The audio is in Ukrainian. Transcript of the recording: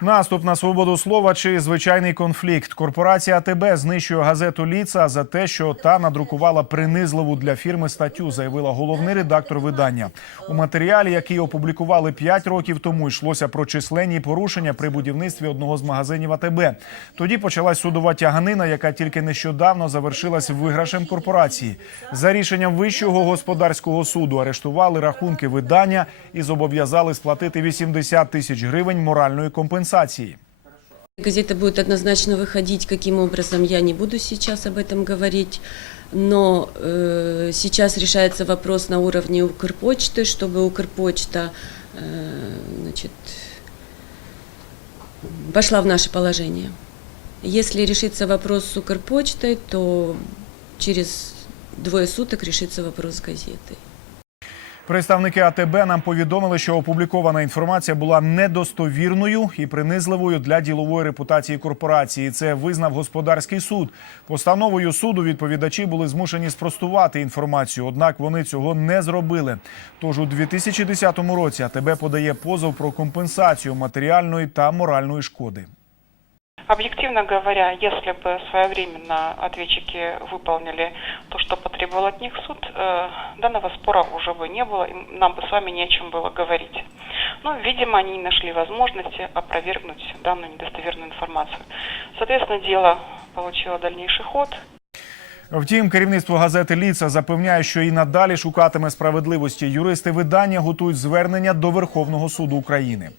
Наступ на свободу слова чи звичайний конфлікт. Корпорація АТБ знищує газету Ліца за те, що та надрукувала принизливу для фірми статтю, заявила головний редактор видання. У матеріалі, який опублікували 5 років тому, йшлося про численні порушення при будівництві одного з магазинів АТБ. Тоді почалась судова тяганина, яка тільки нещодавно завершилась виграшем корпорації. За рішенням вищого господарського суду арештували рахунки видання і зобов'язали сплатити 80 тисяч гривень моральної компенсації. Газета будет однозначно выходить, каким образом я не буду сейчас об этом говорить, но э, сейчас решается вопрос на уровне Укрпочты, чтобы Укрпочта э, значит, вошла в наше положение. Если решится вопрос с Укрпочтой, то через двое суток решится вопрос с газетой. Представники АТБ нам повідомили, що опублікована інформація була недостовірною і принизливою для ділової репутації корпорації. Це визнав господарський суд. Постановою суду відповідачі були змушені спростувати інформацію, однак вони цього не зробили. Тож у 2010 році АТБ подає позов про компенсацію матеріальної та моральної шкоди. Объективно говоря, если бы своевременно ответчики выполнили то, что потребовал от них суд, э, данного спора уже бы не было, и нам бы с вами не о чем было говорить. Но, видимо, они не нашли возможности опровергнуть данную недостоверную информацию. Соответственно, дело получило дальнейший ход, Втім, керівництво газети Ліца запевняє, що і надалі шукатиме справедливості. Юристи видання готують звернення до Верховного суду України.